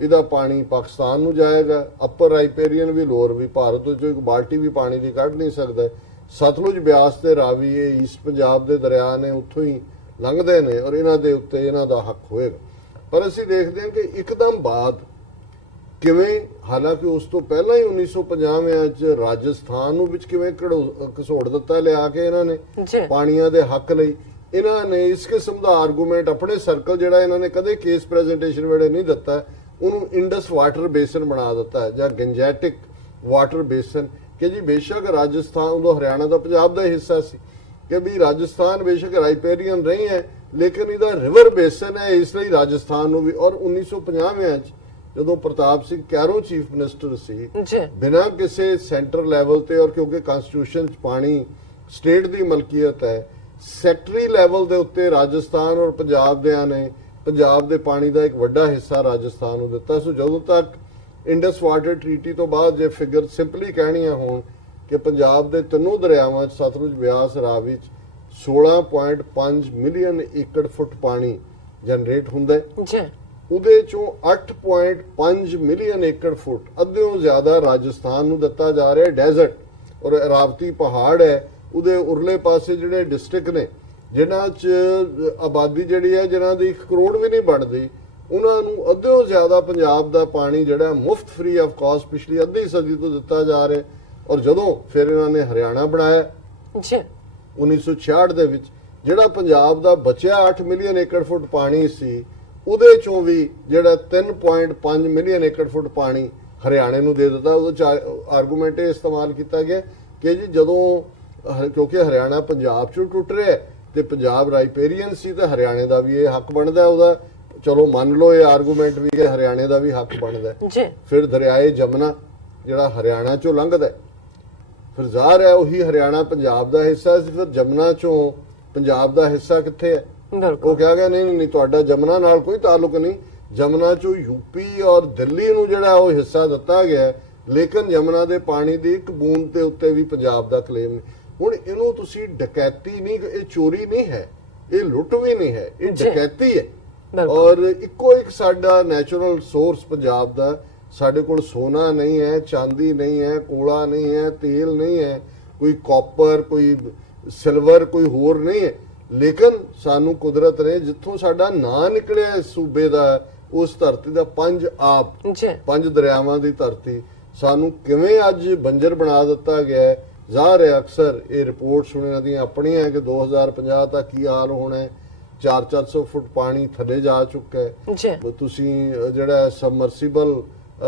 ਇਹਦਾ ਪਾਣੀ ਪਾਕਿਸਤਾਨ ਨੂੰ ਜਾਏਗਾ। ਅਪਰ ਰਾਈਪੇਰੀਅਨ ਵੀ ਲੋਅਰ ਵੀ ਭਾਰਤ ਤੋਂ ਇੱਕ ਬਾਲਟੀ ਵੀ ਪਾਣੀ ਦੀ ਕੱਢ ਨਹੀਂ ਸਕਦਾ। ਸਤਲੁਜ ਬਿਆਸ ਤੇ ਰਾਵੀ ਇਹ ਈਸਟ ਪੰਜਾਬ ਦੇ ਦਰਿਆ ਨੇ, ਉੱਥੋਂ ਹੀ ਲੰਘਦੇ ਨੇ ਔਰ ਇਹਨਾਂ ਦੇ ਉੱਤੇ ਇਹਨਾਂ ਦਾ ਹੱਕ ਹੋਏਗਾ। ਪਰ ਅਸੀਂ ਦੇਖਦੇ ਹਾਂ ਕਿ ਇੱਕਦਮ ਬਾਅਦ ਕਿਵੇਂ, ਹਾਲਾਂਕਿ ਉਸ ਤੋਂ ਪਹਿਲਾਂ ਹੀ 1950 ਚ ਰਾਜਸਥਾਨ ਨੂੰ ਵਿੱਚ ਕਿਵੇਂ ਘਸੋੜ ਦਿੱਤਾ ਲਿਆ ਕੇ ਇਹਨਾਂ ਨੇ ਪਾਣੀਆਂ ਦੇ ਹੱਕ ਲਈ। ਇਹਨਾਂ ਨੇ ਇਸ ਕਿਸਮ ਦਾ ਆਰਗੂਮੈਂਟ ਆਪਣੇ ਸਰਕਲ ਜਿਹੜਾ ਇਹਨਾਂ ਨੇ ਕਦੇ ਕੇਸ ਪ੍ਰੈਜੈਂਟੇਸ਼ਨ ਵੇਲੇ ਨਹੀਂ ਦਿੱਤਾ, ਉਹਨੂੰ ਇੰਡਸ ਵਾਟਰ ਬੇਸਨ ਬਣਾ ਦਿੱਤਾ ਜਾਂ ਗੰਜੈਟਿਕ ਵਾਟਰ ਬੇਸਨ, ਕਿ ਜੀ ਬੇਸ਼ੱਕ ਰਾਜਸਥਾਨ ਉਦੋਂ ਹਰਿਆਣਾ ਦਾ ਪੰਜਾਬ ਦਾ ਹਿੱਸਾ ਸੀ, ਕਿ ਵੀ ਰਾਜਸਥਾਨ ਬੇਸ਼ੱਕ ਰਾਈਪੇਰੀਅਨ ਨਹੀਂ ਹੈ ਲੇਕਿਨ ਇਹਦਾ ਰਿਵਰ ਬੇਸਨ ਹੈ, ਇਸ ਲਈ ਰਾਜਸਥਾਨ ਨੂੰ ਵੀ। ਔਰ 1950 ਚ ਜਦੋਂ ਪ੍ਰਤਾਪ ਸਿੰਘ ਕੈਰੋਂ ਚੀਫ ਮਿਨਿਸਟਰ ਸੀ, ਬਿਨਾਂ ਕਿਸੇ ਸੈਂਟਰ ਲੈਵਲ ਤੇ, ਔਰ ਕਿਉਂਕਿ ਕਨਸਟੀਟਿਊਸ਼ਨ ਚ ਪਾਣੀ ਸਟੇਟ ਦੀ ਮਲਕੀਅਤ ਹੈ, ਸੈਕਟਰੀ ਲੈਵਲ ਦੇ ਉੱਤੇ ਰਾਜਸਥਾਨ ਔਰ ਪੰਜਾਬ ਦਿਆਂ ਨੇ ਪੰਜਾਬ ਦੇ ਪਾਣੀ ਦਾ ਇੱਕ ਵੱਡਾ ਹਿੱਸਾ ਰਾਜਸਥਾਨ ਨੂੰ ਦਿੱਤਾ। ਸੋ ਜਦੋਂ ਤੱਕ ਇੰਡਸ ਵਾਟਰ ਟ੍ਰੀਟੀ ਤੋਂ ਬਾਅਦ ਜੇ ਫਿਗਰ ਸਿੰਪਲੀ ਕਹਿਣੀਆਂ ਹੋਣ ਕਿ ਪੰਜਾਬ ਦੇ ਤਿੰਨੋਂ ਦਰਿਆਵਾਂ 'ਚ ਸਤਲੁਜ, ਬਿਆਸ, ਰਾਵੀ 'ਚ 16.5 ਮਿਲੀਅਨ ਏਕੜ ਫੁੱਟ ਪਾਣੀ ਜਨਰੇਟ ਹੁੰਦਾ ਹੈ, ਉਹਦੇ ਚੋਂ 8.5 ਮਿਲੀਅਨ ਏਕੜ ਫੁੱਟ, ਅੱਧਿਓਂ ਜ਼ਿਆਦਾ ਰਾਜਸਥਾਨ ਨੂੰ ਦਿੱਤਾ ਜਾ ਰਿਹਾ ਡੈਜ਼ਰਟ। ਔਰ ਰਾਵਤੀ ਪਹਾੜ ਹੈ, ਉਹਦੇ ਉਰਲੇ ਪਾਸੇ ਜਿਹੜੇ ਡਿਸਟ੍ਰਿਕਟ ਨੇ ਜਿਨ੍ਹਾਂ 'ਚ ਆਬਾਦੀ ਜਿਹੜੀ ਹੈ ਜਿਨ੍ਹਾਂ ਦੀ 1 ਕਰੋੜ ਵੀ ਨਹੀਂ ਬਣਦੀ, ਉਹਨਾਂ ਨੂੰ ਅੱਧਿਓਂ ਜ਼ਿਆਦਾ ਪੰਜਾਬ ਦਾ ਪਾਣੀ ਜਿਹੜਾ ਮੁਫਤ ਫ੍ਰੀ ਆਫ ਕਾਸਟ ਪਿਛਲੀ ਅੱਧੀ ਸਦੀ ਤੋਂ ਦਿੱਤਾ ਜਾ ਰਿਹਾ। ਔਰ ਜਦੋਂ ਫਿਰ ਇਹਨਾਂ ਨੇ ਹਰਿਆਣਾ ਬਣਾਇਆ 1966 ਦੇ ਵਿੱਚ, ਜਿਹੜਾ ਪੰਜਾਬ ਦਾ ਬਚਿਆ 8 ਮਿਲੀਅਨ ਏਕੜ ਫੁੱਟ ਪਾਣੀ ਸੀ, ਉਹਦੇ ਚੋਂ ਵੀ ਜਿਹੜਾ 3.5 ਮਿਲੀਅਨ ਏਕੜ ਫੁੱਟ ਪਾਣੀ ਹਰਿਆਣੇ ਨੂੰ ਦੇ ਦਿੱਤਾ। ਉਹਦੇ ਚ ਆਰਗੂਮੈਂਟ ਇਹ ਇਸਤੇਮਾਲ ਕੀਤਾ ਗਿਆ ਕਿ ਜੀ ਜਦੋਂ ਕਿਉਂਕਿ ਹਰਿਆਣਾ ਪੰਜਾਬ ਚੋਂ ਟੁੱਟ ਰਿਹਾ ਤੇ ਪੰਜਾਬ ਰਾਈਪੇਰੀਅਨ ਸੀ ਤੇ ਹਰਿਆਣੇ ਦਾ ਵੀ ਇਹ ਹੱਕ ਬਣਦਾ ਉਹਦਾ। ਚਲੋ ਮੰਨ ਲਓ ਇਹ ਆਰਗੂਮੈਂਟ ਵੀ ਕਿ ਹਰਿਆਣੇ ਦਾ ਵੀ ਹੱਕ ਬਣਦਾ। ਫਿਰ ਦਰਿਆਏ ਜਮਨਾ ਜਿਹੜਾ ਹਰਿਆਣਾ ਚੋਂ ਲੰਘਦਾ, ਫਿਰ ਜ਼ਾਹਰ ਹੈ ਉਹੀ ਹਰਿਆਣਾ ਪੰਜਾਬ ਦਾ ਹਿੱਸਾ ਸੀ। ਫਿਰ ਜਮਨਾ ਚੋਂ ਪੰਜਾਬ ਦਾ ਹਿੱਸਾ ਕਿੱਥੇ ਹੈ? ਉਹ ਕਿਹਾ ਗਿਆ ਨਹੀਂ ਨਹੀਂ, ਤੁਹਾਡਾ ਜਮਨਾ ਨਾਲ ਕੋਈ ਤਾਲੁਕ ਨਹੀਂ, ਜਮਨਾ ਚੋਂ ਯੂਪੀ ਔਰ ਦਿੱਲੀ ਨੂੰ ਜਿਹੜਾ ਉਹ ਹਿੱਸਾ ਦਿੱਤਾ ਗਿਆ, ਲੇਕਿਨ ਜਮਨਾ ਦੇ ਪਾਣੀ ਦੀ ਇੱਕ ਬੂੰਦ ਦੇ ਉੱਤੇ ਵੀ ਪੰਜਾਬ ਦਾ ਕਲੇਮ ਨਹੀਂ। ਹੁਣ ਇਹਨੂੰ ਤੁਸੀਂ ਡਕੈਤੀ ਨਹੀਂ, ਇਹ ਚੋਰੀ ਨਹੀਂ ਹੈ, ਇਹ ਲੁੱਟ ਵੀ ਨਹੀਂ ਹੈ, ਇਹ ਡਕੈਤੀ ਹੈ। ਔਰ ਇੱਕੋ ਇੱਕ ਸਾਡਾ ਨੈਚੁਰਲ ਸੋਰਸ ਪੰਜਾਬ ਦਾ, ਸਾਡੇ ਕੋਲ ਸੋਨਾ ਨਹੀਂ ਹੈ, ਚਾਂਦੀ ਨਹੀਂ ਹੈ, ਕੋਲਾ ਨਹੀਂ ਹੈ, ਤੇਲ ਨਹੀਂ ਹੈ, ਕੋਈ ਕਾਪਰ, ਕੋਈ ਸਿਲਵਰ, ਕੋਈ ਹੋਰ ਨਹੀਂ ਹੈ, ਲੇਕਿਨ ਸਾਨੂੰ ਕੁਦਰਤ ਨੇ ਜਿੱਥੋਂ ਸਾਡਾ ਨਾਂ ਨਿਕਲਿਆ ਇਸ ਸੂਬੇ ਦਾ, ਉਸ ਧਰਤੀ ਦਾ ਪੰਜ ਆਬ, ਪੰਜ ਦਰਿਆਵਾਂ ਦੀ ਧਰਤੀ, ਸਾਨੂੰ ਕਿਵੇਂ ਅੱਜ ਬੰਜਰ ਬਣਾ ਦਿੱਤਾ ਗਿਆ। ਜ਼ਾਹਰ ਹੈ ਅਕਸਰ ਇਹ ਰਿਪੋਰਟ ਸੁਣਨ ਦੀਆਂ ਆਪਣੀਆਂ ਕਿ 2050 ਤੱਕ ਕੀ ਹਾਲ ਹੋਣਾ ਹੈ, 400 ਫੁੱਟ ਪਾਣੀ ਥੱਲੇ ਜਾ ਚੁੱਕਾ ਹੈ। ਤੁਸੀਂ ਜਿਹੜਾ ਸਬਮਰਸੀਬਲ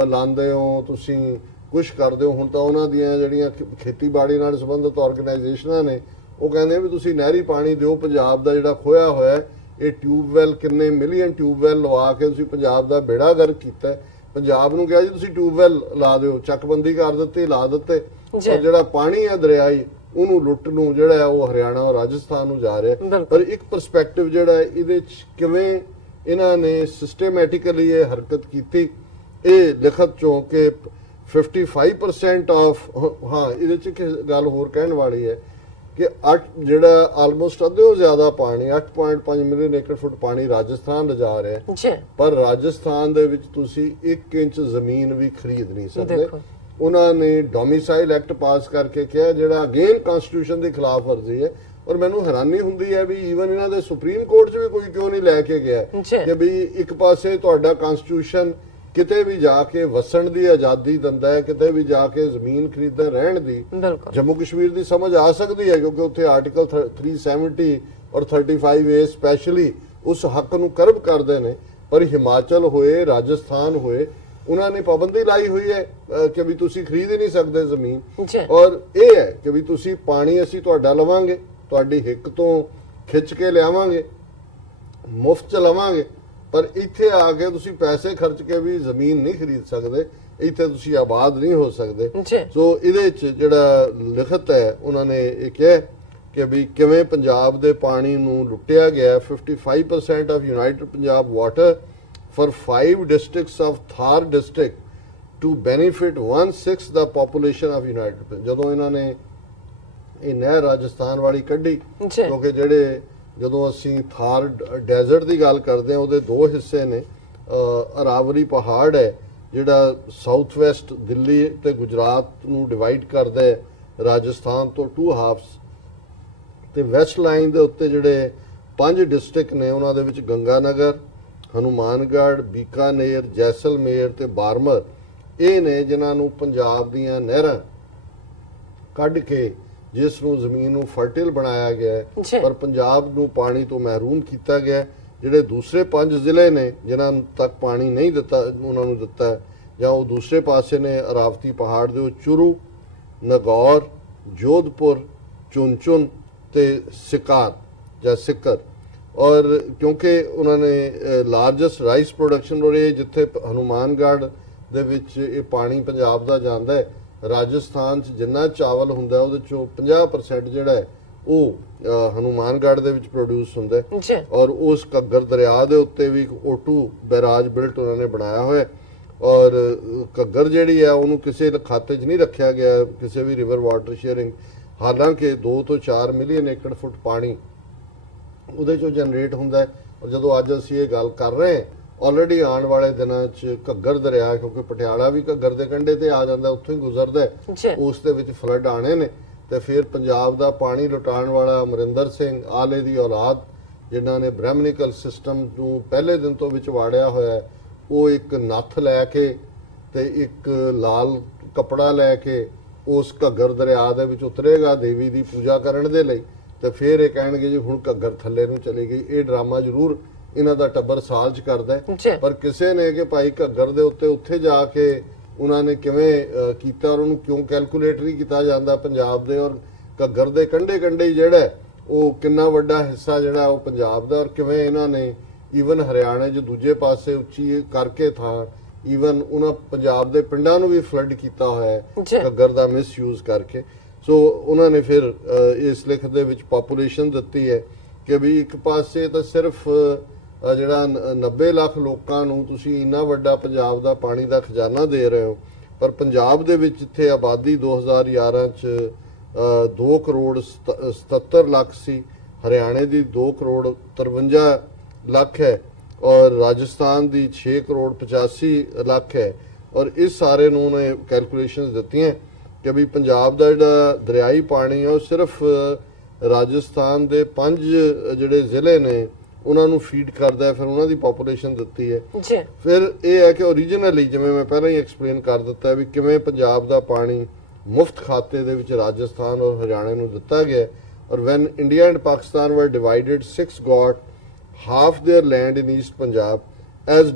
ਲਾਉਂਦੇ ਹੋ, ਤੁਸੀਂ ਕੁਝ ਕਰਦੇ ਹੋ, ਹੁਣ ਤਾਂ ਉਹਨਾਂ ਦੀਆਂ ਜਿਹੜੀਆਂ ਖੇਤੀਬਾੜੀ ਨਾਲ ਸੰਬੰਧਿਤ ਆਰਗੇਨਾਈਜੇਸ਼ਨਾਂ ਨੇ ਉਹ ਕਹਿੰਦੇ ਵੀ ਤੁਸੀਂ ਨਹਿਰੀ ਪਾਣੀ ਦਿਓ, ਪੰਜਾਬ ਦਾ ਜਿਹੜਾ ਖੋਇਆ ਹੋਇਆ ਇਹ ਟਿਊਬਵੈਲ ਕਿੰਨੇ ਮਿਲੀਅਨ ਟਿਊਬਵੈਲ ਲਵਾ ਕੇ ਤੁਸੀਂ ਪੰਜਾਬ ਦਾ ਬੇੜਾ ਗਰਕ ਕੀਤਾ। ਪੰਜਾਬ ਨੂੰ ਕਿਹਾ ਜੀ ਤੁਸੀਂ ਟਿਊਬਵੈਲ ਲਾ ਦਿਓ, ਚੱਕਬੰਦੀ ਕਰ ਦਿੱਤੀ, ਲਾ ਦਿੱਤੇ, ਔਰ ਜਿਹੜਾ ਪਾਣੀ ਹੈ ਦਰਿਆਈ ਉਹਨੂੰ ਲੁੱਟ ਨੂੰ ਜਿਹੜਾ ਉਹ ਹਰਿਆਣਾ ਔਰ ਰਾਜਸਥਾਨ ਨੂੰ ਜਾ ਰਿਹਾ। ਪਰ ਇੱਕ ਪਰਸਪੈਕਟਿਵ ਜਿਹੜਾ ਇਹਦੇ ਚ ਕਿਵੇਂ ਇਹਨਾਂ ਨੇ ਸਿਸਟਮੈਟਿਕਲੀ ਇਹ ਹਰਕਤ ਕੀਤੀ, ਇਹ ਲਿਖਤ ਚੋਂ ਕਿ 55% ਆਫ, ਹਾਂ ਇਹਦੇ ਚ ਇੱਕ ਗੱਲ ਹੋਰ ਕਹਿਣ ਵਾਲੀ ਹੈ ਕਿ ਜਿਹੜਾ ਆਲਮੋਸਟ ਅੱਧਿਓਂ ਜ਼ਿਆਦਾ ਪਾਣੀ 8.5 ਮਿਲੀਅਨ ਏਕੜ ਫੁੱਟ ਪਾਣੀ ਰਾਜਸਥਾਨ ਲਿਜਾ ਰਿਹਾ, ਪਰ ਰਾਜਸਥਾਨ ਦੇ ਵਿੱਚ ਤੁਸੀਂ 1 ਇੰਚ ਜ਼ਮੀਨ ਵੀ ਖਰੀਦ ਨਹੀਂ ਸਕਦੇ। ਉਹਨਾਂ ਨੇ ਡੋਮਿਸਾਈਲ ਐਕਟ ਪਾਸ ਕਰਕੇ ਕਿਹਾ ਜਿਹੜਾ ਅਗੇਨ ਕਨਸਟੀਟਿਊਸ਼ਨ ਦੀ ਖਿਲਾਫ ਵਰਜ਼ੀ ਹੈ। ਔਰ ਮੈਨੂੰ ਹੈਰਾਨੀ ਹੁੰਦੀ ਹੈ ਵੀ ਈਵਨ ਇਹਨਾਂ ਦੇ ਸੁਪਰੀਮ ਕੋਰਟ 'ਚ ਵੀ ਕੋਈ ਕਿਉਂ ਨਹੀਂ ਲੈ ਕੇ ਗਿਆ ਕਿ ਵੀ ਇੱਕ ਪਾਸੇ ਤੁਹਾਡਾ ਕਨਸਟੀਟਿਊਸ਼ਨ ਕਿਤੇ ਵੀ ਜਾ ਕੇ ਵਸਣ ਦੀ ਆਜ਼ਾਦੀ ਦਿੰਦਾ ਹੈ, ਕਿਤੇ ਵੀ ਜਾ ਕੇ ਜ਼ਮੀਨ ਖਰੀਦਣ ਰਹਿਣ ਦੀ। ਜੰਮੂ ਕਸ਼ਮੀਰ ਦੀ ਸਮਝ ਆ ਸਕਦੀ ਹੈ ਕਿਉਂਕਿ ਉੱਥੇ ਆਰਟੀਕਲ 370 ਔਰ 35A ਸਪੈਸ਼ਲੀ ਉਸ ਹੱਕ ਨੂੰ ਕਰਬ ਕਰਦੇ ਨੇ, ਪਰ ਹਿਮਾਚਲ ਹੋਏ, ਰਾਜਸਥਾਨ ਹੋਏ, ਉਹਨਾਂ ਨੇ ਪਾਬੰਦੀ ਲਾਈ ਹੋਈ ਹੈ ਕਿ ਵੀ ਤੁਸੀਂ ਖਰੀਦ ਹੀ ਨਹੀਂ ਸਕਦੇ ਜ਼ਮੀਨ। ਔਰ ਇਹ ਹੈ ਕਿ ਵੀ ਤੁਸੀਂ ਪਾਣੀ ਅਸੀਂ ਤੁਹਾਡਾ ਲਵਾਂਗੇ, ਤੁਹਾਡੀ ਹਿੱਕ ਤੋਂ ਖਿੱਚ ਕੇ ਲਿਆਵਾਂਗੇ, ਮੁਫਤ ਚ ਲਵਾਂਗੇ, ਪਰ ਇੱਥੇ ਆ ਕੇ ਤੁਸੀਂ ਪੈਸੇ ਖਰਚ ਕੇ ਵੀ ਜ਼ਮੀਨ ਨਹੀਂ ਖਰੀਦ ਸਕਦੇ, ਇੱਥੇ ਤੁਸੀਂ ਆਬਾਦ ਨਹੀਂ ਹੋ ਸਕਦੇ। ਸੋ ਇਹਦੇ ਚ ਜਿਹੜਾ ਲਿਖਤ ਹੈ ਉਹਨਾਂ ਨੇ ਇਹ ਕਿਹਾ ਕਿ ਵੀ ਕਿਵੇਂ ਪੰਜਾਬ ਦੇ ਪਾਣੀ ਨੂੰ ਲੁੱਟਿਆ ਗਿਆ। 55% of United Punjab water for 5 districts of Thar district to benefit 1/6 the population of United Pradesh। ਜਦੋਂ ਇਹਨਾਂ ਨੇ ਇਹ ਨਹਿਰ ਰਾਜਸਥਾਨ ਵਾਲੀ ਕੱਢੀ, ਕਿਉਂਕਿ ਜਿਹੜੇ ਜਦੋਂ ਅਸੀਂ ਥਾਰ ਡੈਜ਼ਰਟ ਦੀ ਗੱਲ ਕਰਦੇ ਹਾਂ ਉਹਦੇ ਦੋ ਹਿੱਸੇ ਨੇ, ਅਰਾਵਲੀ ਪਹਾੜ ਹੈ ਜਿਹੜਾ ਸਾਊਥ ਵੈਸਟ ਦਿੱਲੀ ਤੇ ਗੁਜਰਾਤ ਨੂੰ ਡਿਵਾਈਡ ਕਰਦਾ ਹੈ ਰਾਜਸਥਾਨ ਤੋਂ 2 ਹਾਫਸ, ਤੇ ਵੈਸਟ ਲਾਈਨ ਦੇ ਉੱਤੇ ਜਿਹੜੇ 5 ਡਿਸਟ੍ਰਿਕਟ ਨੇ ਉਹਨਾਂ ਦੇ ਵਿੱਚ ਗੰਗਾਨਗਰ, ਹਨੂਮਾਨਗੜ੍ਹ, ਬੀਕਾਨੇਰ, ਜੈਸਲਮੇਰ ਤੇ ਬਾਰਮਰ, ਇਹ ਨੇ ਜਿਨ੍ਹਾਂ ਨੂੰ ਪੰਜਾਬ ਦੀਆਂ ਨਹਿਰਾਂ ਕੱਢ ਕੇ ਜਿਸ ਨੂੰ ਜ਼ਮੀਨ ਨੂੰ ਫਰਟਿਲ ਬਣਾਇਆ ਗਿਆ, ਪਰ ਪੰਜਾਬ ਨੂੰ ਪਾਣੀ ਤੋਂ ਮਹਿਰੂਮ ਕੀਤਾ ਗਿਆ। ਜਿਹੜੇ ਦੂਸਰੇ 5 ਜ਼ਿਲ੍ਹੇ ਨੇ ਜਿਨ੍ਹਾਂ ਤੱਕ ਪਾਣੀ ਨਹੀਂ ਦਿੱਤਾ, ਉਹਨਾਂ ਨੂੰ ਦਿੱਤਾ, ਜਾਂ ਉਹ ਦੂਸਰੇ ਪਾਸੇ ਨੇ ਅਰਾਵਤੀ ਪਹਾੜ ਦੇ ਚੁਰੂ, ਨਗੌਰ, ਜੋਧਪੁਰ, ਚੁਨਚੁਨ ਤੇ ਸਿਕਾਰ ਜਾਂ ਸਿੱਕਰ। ਔਰ ਕਿਉਂਕਿ ਉਹਨਾਂ ਨੇ ਲਾਰਜੈਸਟ ਰਾਈਸ ਪ੍ਰੋਡਕਸ਼ਨ ਹੋ ਰਹੀ ਹੈ, ਜਿੱਥੇ ਹਨੂਮਾਨਗੜ੍ਹ ਦੇ ਵਿੱਚ ਇਹ ਪਾਣੀ ਪੰਜਾਬ ਦਾ ਜਾਂਦਾ ਹੈ, ਰਾਜਸਥਾਨ 'ਚ ਜਿੰਨਾ ਚਾਵਲ ਹੁੰਦਾ ਉਹਦੇ ਚੋਂ 50% ਜਿਹੜਾ ਹੈ ਉਹ ਹਨੂਮਾਨਗੜ੍ਹ ਦੇ ਵਿੱਚ ਪ੍ਰੋਡਿਊਸ ਹੁੰਦਾ ਹੈ। ਔਰ ਉਸ ਘੱਗਰ ਦਰਿਆ ਦੇ ਉੱਤੇ ਵੀ ਇੱਕ O2 ਬੈਰਾਜ ਬਿਲਟ ਉਹਨਾਂ ਨੇ ਬਣਾਇਆ ਹੋਇਆ। ਔਰ ਘੱਗਰ ਜਿਹੜੀ ਹੈ ਉਹਨੂੰ ਕਿਸੇ ਖਾਤੇ 'ਚ ਨਹੀਂ ਰੱਖਿਆ ਗਿਆ ਕਿਸੇ ਵੀ ਰਿਵਰ ਵਾਟਰ ਸ਼ੇਅਰਿੰਗ, ਹਾਲਾਂਕਿ 2 ਤੋਂ 4 ਮਿਲੀਅਨ ਏਕੜ ਫੁੱਟ ਪਾਣੀ ਉਹਦੇ ਚੋਂ ਜਨਰੇਟ ਹੁੰਦਾ ਹੈ। ਔਰ ਜਦੋਂ ਅੱਜ ਅਸੀਂ ਇਹ ਗੱਲ ਕਰ ਰਹੇ ਹਾਂ, ਆਲਰੇਡੀ ਆਉਣ ਵਾਲੇ ਦਿਨਾਂ 'ਚ ਘੱਗਰ ਦਰਿਆ, ਕਿਉਂਕਿ ਪਟਿਆਲਾ ਵੀ ਘੱਗਰ ਦੇ ਕੰਢੇ ਤੇ ਆ ਜਾਂਦਾ, ਉੱਥੋਂ ਹੀ ਗੁਜ਼ਰਦਾ ਹੈ, ਉਸ ਦੇ ਵਿੱਚ ਫਲੱਡ ਆਣੇ ਨੇ। ਤੇ ਫਿਰ ਪੰਜਾਬ ਦਾ ਪਾਣੀ ਲੁਟਾਉਣ ਵਾਲਾ ਅਮਰਿੰਦਰ ਸਿੰਘ ਆਲੇ ਦੀ ਔਲਾਦ, ਜਿਨ੍ਹਾਂ ਨੇ ਬ੍ਰਹਮਨਿਕਲ ਸਿਸਟਮ ਨੂੰ ਪਹਿਲੇ ਦਿਨ ਤੋਂ ਵਿੱਚ ਵਾੜਿਆ ਹੋਇਆ, ਉਹ ਇੱਕ ਨੱਥ ਲੈ ਕੇ ਤੇ ਇੱਕ ਲਾਲ ਕੱਪੜਾ ਲੈ ਕੇ ਉਸ ਘੱਗਰ ਦਰਿਆ ਦੇ ਵਿੱਚ ਉਤਰੇਗਾ ਦੇਵੀ ਦੀ ਪੂਜਾ ਕਰਨ ਦੇ ਲਈ, ਤੇ ਫਿਰ ਇਹ ਕਹਿਣਗੇ ਜੀ ਹੁਣ ਘੱਗਰ ਥੱਲੇ ਨੂੰ ਚਲੀ ਗਈ। ਇਹ ਡਰਾਮਾ ਜ਼ਰੂਰ ਇਹਨਾਂ ਦਾ ਟੱਬਰ ਸਾਲ 'ਚ ਕਰਦਾ ਹੈ, ਪਰ ਕਿਸੇ ਨੇ ਕਿ ਭਾਈ ਘੱਗਰ ਦੇ ਉੱਤੇ ਜਾ ਕੇ ਉਹਨਾਂ ਨੇ ਕਿਵੇਂ ਕੀਤਾ ਔਰ ਉਹਨੂੰ ਕਿਉਂ ਕੈਲਕੂਲੇਟ ਨਹੀਂ ਕੀਤਾ ਜਾਂਦਾ ਪੰਜਾਬ ਦੇ, ਔਰ ਘੱਗਰ ਦੇ ਕੰਢੇ ਜਿਹੜਾ ਉਹ ਕਿੰਨਾ ਵੱਡਾ ਹਿੱਸਾ ਜਿਹੜਾ ਉਹ ਪੰਜਾਬ ਦਾ, ਔਰ ਕਿਵੇਂ ਇਹਨਾਂ ਨੇ ਈਵਨ ਹਰਿਆਣੇ 'ਚ ਦੂਜੇ ਪਾਸੇ ਉੱਚੀ ਕਰਕੇ ਥਾਂ ਈਵਨ ਉਹਨਾਂ ਪੰਜਾਬ ਦੇ ਪਿੰਡਾਂ ਨੂੰ ਵੀ ਫਲੱਡ ਕੀਤਾ ਹੋਇਆ ਹੈ ਘੱਗਰ ਦਾ ਮਿਸਯੂਜ਼ ਕਰਕੇ। ਸੋ ਉਹਨਾਂ ਨੇ ਫਿਰ ਇਸ ਲਿਖ ਦੇ ਵਿੱਚ ਪਾਪੂਲੇਸ਼ਨ ਦਿੱਤੀ ਹੈ ਕਿ ਵੀ ਇੱਕ ਪਾਸੇ ਤਾਂ ਸਿਰਫ ਜਿਹੜਾ 90 ਲੱਖ ਲੋਕਾਂ ਨੂੰ ਤੁਸੀਂ ਇੰਨਾ ਵੱਡਾ ਪੰਜਾਬ ਦਾ ਪਾਣੀ ਦਾ ਖਜ਼ਾਨਾ ਦੇ ਰਹੇ ਹੋ, ਪਰ ਪੰਜਾਬ ਦੇ ਵਿੱਚ ਇੱਥੇ ਆਬਾਦੀ 2011 ਚ 2 ਕਰੋੜ 77 ਲੱਖ ਸੀ, ਹਰਿਆਣੇ ਦੀ 2 ਕਰੋੜ 53 ਲੱਖ ਹੈ, ਔਰ ਰਾਜਸਥਾਨ ਦੀ 6 ਕਰੋੜ 85 ਲੱਖ ਹੈ। ਔਰ ਇਸ ਸਾਰੇ ਨੂੰ ਨੇ ਕੈਲਕੂਲੇਸ਼ਨਸ ਦਿੱਤੀਆਂ ਕਿ ਵੀ ਪੰਜਾਬ ਦਾ ਜਿਹੜਾ ਦਰਿਆਈ ਪਾਣੀ ਹੈ ਉਹ ਸਿਰਫ ਰਾਜਸਥਾਨ ਦੇ 5 ਜਿਹੜੇ ਜ਼ਿਲ੍ਹੇ ਨੇ ਉਹਨਾਂ ਨੂੰ ਫੀਡ ਕਰਦਾ ਹੈ, ਫਿਰ ਉਹਨਾਂ ਦੀ ਪੋਪੂਲੇਸ਼ਨ ਦਿੱਤੀ ਹੈ। ਫਿਰ ਇਹ ਹੈ ਕਿ ਓਰੀਜਨਲੀ ਜਿਵੇਂ ਮੈਂ ਪਹਿਲਾਂ ਹੀ ਐਕਸਪਲੇਨ ਕਰ ਦਿੱਤਾ ਵੀ ਕਿਵੇਂ ਪੰਜਾਬ ਦਾ ਪਾਣੀ ਮੁਫਤ ਖਾਤੇ ਦੇ ਵਿੱਚ ਰਾਜਸਥਾਨ ਔਰ ਹਰਿਆਣਾ ਨੂੰ ਦਿੱਤਾ ਗਿਆ। ਔਰ ਵੈਨ ਇੰਡੀਆ ਐਂਡ ਪਾਕਿਸਤਾਨ ਵਰ divided, 6 got half their land in East Punjab as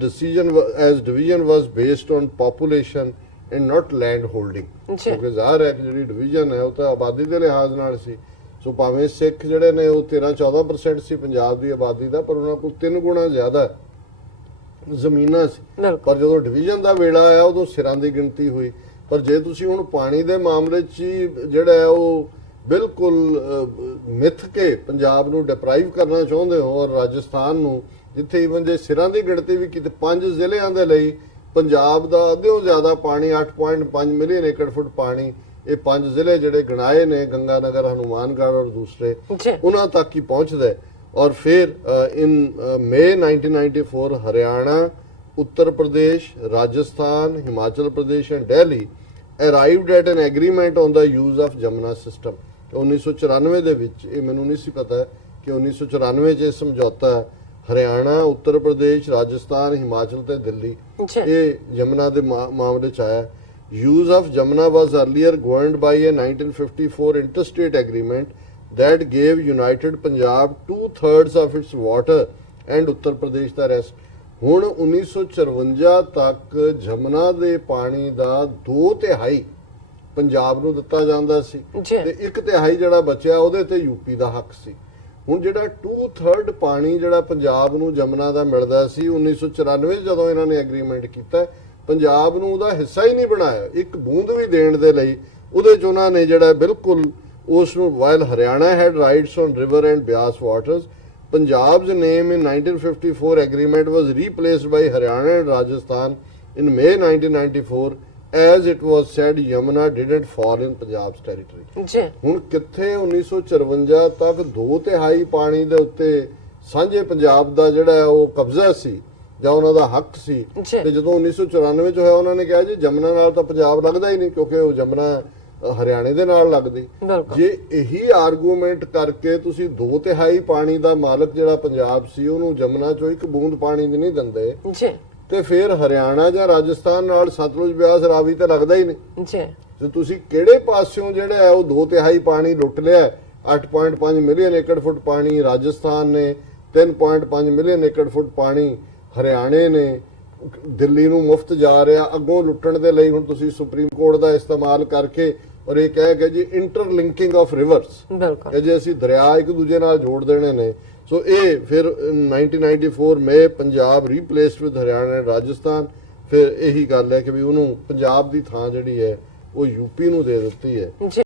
division was based on population and not land holding। ਕਿਉਂਕਿ ਜ਼ਾਹਰ ਹੈ ਕਿ ਜਿਹੜੀ ਡਿਵੀਜ਼ਨ ਹੈ ਉਹ ਤਾਂ ਆਬਾਦੀ ਦੇ ਲਿਹਾਜ਼ ਨਾਲ ਸੀ। ਸੋ ਭਾਵੇਂ ਸਿੱਖ ਜਿਹੜੇ ਨੇ ਉਹ 13-14% ਸੀ ਪੰਜਾਬ ਦੀ ਆਬਾਦੀ ਦਾ, ਪਰ ਉਹਨਾਂ ਕੋਲ 3 ਗੁਣਾ ਜ਼ਿਆਦਾ ਜ਼ਮੀਨਾਂ ਸੀ। ਪਰ ਜਦੋਂ ਡਿਵੀਜ਼ਨ ਦਾ ਵੇਲਾ ਆਇਆ ਉਦੋਂ ਸਿਰਾਂ ਦੀ ਗਿਣਤੀ ਹੋਈ। ਪਰ ਜੇ ਤੁਸੀਂ ਹੁਣ ਪਾਣੀ ਦੇ ਮਾਮਲੇ 'ਚ ਜਿਹੜਾ ਹੈ ਉਹ ਬਿਲਕੁਲ ਮਿੱਥ ਕੇ ਪੰਜਾਬ ਨੂੰ ਡਿਪਰਾਈਵ ਕਰਨਾ ਚਾਹੁੰਦੇ ਹੋ, ਔਰ ਰਾਜਸਥਾਨ ਨੂੰ ਜਿੱਥੇ ਈਵਨ ਜੇ ਸਿਰਾਂ ਦੀ ਗਿਣਤੀ ਵੀ ਕਿਤੇ 5 ਜ਼ਿਲ੍ਹਿਆਂ ਦੇ ਲਈ ਪੰਜਾਬ ਦਾ ਅੱਧਿਓਂ ਜ਼ਿਆਦਾ ਪਾਣੀ 8.5 ਮਿਲੀਅਨ ਏਕੜ ਫੁੱਟ ਪਾਣੀ ਇਹ 5 ਜ਼ਿਲ੍ਹੇ ਜਿਹੜੇ ਗਣਾਏ ਨੇ ਗੰਗਾਨਗਰ, ਹਨੂਮਾਨਗੜ੍ਹ ਔਰ ਦੂਸਰੇ, ਉਹਨਾਂ ਤੱਕ ਹੀ ਪਹੁੰਚਦਾ। ਔਰ ਫਿਰ ਇਨ ਮਈ 1994 Haryana, Uttar Pradesh, Rajasthan, Himachal Pradesh and Delhi arrived at an agreement on the use of Jamuna system। 1994 ਦੇ ਵਿੱਚ, ਇਹ ਮੈਨੂੰ ਨਹੀਂ ਸੀ ਪਤਾ ਕਿ 1994 ਚ ਇਹ ਸਮਝੌਤਾ ਹਰਿਆਣਾ, ਉੱਤਰ ਪ੍ਰਦੇਸ਼, ਰਾਜਸਥਾਨ, ਹਿਮਾਚਲ ਤੇ ਦਿੱਲੀ ਇਹ ਯਮੁਨਾ ਦੇ ਮਾਮਲੇ ਚ ਆਇਆ। Use of Jamuna was earlier governed by a 1954 interstate agreement that gave United Punjab 2/3 of its water and Uttar Pradesh the rest। ਹੁਣ 1954 ਤੱਕ ਜਮਨਾ ਦੇ ਪਾਣੀ ਦਾ 2/3 ਪੰਜਾਬ ਨੂੰ ਦਿੱਤਾ ਜਾਂਦਾ ਸੀ ਤੇ 1/3 ਜਿਹੜਾ ਬਚਿਆ ਉਹਦੇ ਤੇ ਯੂਪੀ ਦਾ ਹੱਕ ਸੀ। ਹੁਣ ਜਿਹੜਾ 2/3 ਪਾਣੀ ਜਿਹੜਾ ਪੰਜਾਬ ਨੂੰ ਜਮਨਾ ਦਾ ਮਿਲਦਾ ਸੀ 1994 ਜਦੋਂ ਇਹਨਾਂ ਨੇ ਐਗਰੀਮੈਂਟ ਕੀਤਾ, ਪੰਜਾਬ ਨੂੰ ਉਹਦਾ ਹਿੱਸਾ ਹੀ ਨਹੀਂ ਬਣਾਇਆ, ਇੱਕ ਬੂੰਦ ਵੀ ਦੇਣ ਦੇ ਲਈ ਉਹਦੇ ਚ ਉਹਨਾਂ ਨੇ ਜਿਹੜਾ ਬਿਲਕੁਲ ਉਸ ਨੂੰ, while Haryana head rights on river and Beas waters, Punjab's name in 1954 agreement was replaced by Haryana and Rajasthan in May 1994 as it was said Yamuna didn't fall in Punjab's territory। ਹੁਣ ਕਿੱਥੇ 1954 ਤੱਕ 2/3 ਪਾਣੀ ਦੇ ਉੱਤੇ ਸਾਂਝੇ ਪੰਜਾਬ ਦਾ ਜਿਹੜਾ ਉਹ ਕਬਜ਼ਾ ਸੀ ਜਾਂ ਉਹਨਾਂ ਦਾ ਹੱਕ ਸੀ, ਤੇ ਜਦੋਂ 1994 ਚ ਹੋਇਆ ਉਹਨਾਂ ਨੇ ਕਿਹਾ ਜੀ ਜਮਨਾ ਨਾਲ ਤਾਂ ਪੰਜਾਬ ਲੱਗਦਾ ਹੀ ਨਹੀਂ ਕਿਉਂਕਿ ਉਹ ਜਮਨਾ ਹਰਿਆਣੇ ਦੇ ਨਾਲ ਲੱਗਦੀ। ਜੇ ਇਹੀ ਆਰਗੂਮੈਂਟ ਕਰਕੇ ਤੁਸੀਂ 2/3 ਪਾਣੀ ਦਾ ਮਾਲਕ ਜਿਹੜਾ ਪੰਜਾਬ ਸੀ ਉਹਨੂੰ ਜਮਨਾ ਚੋਂ ਇੱਕ ਬੂੰਦ ਪਾਣੀ ਦੀ ਨਹੀਂ ਦਿੰਦੇ, ਤੇ ਫਿਰ ਹਰਿਆਣਾ ਜਾਂ ਰਾਜਸਥਾਨ ਨਾਲ ਸਤਲੁਜ, ਬਿਆਸ, ਰਾਵੀ ਤਾਂ ਲੱਗਦਾ ਹੀ ਨਹੀਂ। ਤੇ ਤੁਸੀਂ ਕਿਹੜੇ ਪਾਸਿਓਂ ਜਿਹੜਾ ਹੈ ਉਹ 2/3 ਪਾਣੀ ਲੁੱਟ ਲਿਆ। 8.5 ਮਿਲੀਅਨ ਏਕੜ ਫੁੱਟ ਪਾਣੀ ਰਾਜਸਥਾਨ ਨੇ, 3.5 ਮਿਲੀਅਨ ਏਕੜ ਫੁੱਟ ਪਾਣੀ ਹਰਿਆਣੇ ਨੇ, ਦਿੱਲੀ ਨੂੰ ਮੁਫਤ ਜਾ ਰਿਹਾ, ਅੱਗੋਂ ਲੁੱਟਣ ਦੇ ਲਈ ਹੁਣ ਤੁਸੀਂ ਸੁਪਰੀਮ ਕੋਰਟ ਦਾ ਇਸਤੇਮਾਲ ਕਰਕੇ ਔਰ ਇਹ ਕਹਿ ਕੇ ਜੀ ਇੰਟਰਲਿੰਕਿੰਗ ਆਫ ਰਿਵਰਸ, ਬਿਲਕੁਲ ਕਿ ਜੇ ਅਸੀਂ ਦਰਿਆ ਇੱਕ ਦੂਜੇ ਨਾਲ ਜੋੜ ਦੇਣੇ ਨੇ। ਸੋ ਇਹ ਫਿਰ 1994 ਮੇ ਪੰਜਾਬ ਰੀਪਲੇਸਡ ਵਿਦ ਹਰਿਆਣਾ ਐਂਡ ਰਾਜਸਥਾਨ। ਫਿਰ ਇਹੀ ਗੱਲ ਹੈ ਕਿ ਵੀ ਉਹਨੂੰ ਪੰਜਾਬ ਦੀ ਥਾਂ ਜਿਹੜੀ ਹੈ ਉਹ ਯੂਪੀ ਨੂੰ ਦੇ ਦਿੱਤੀ ਹੈ। ਜੀ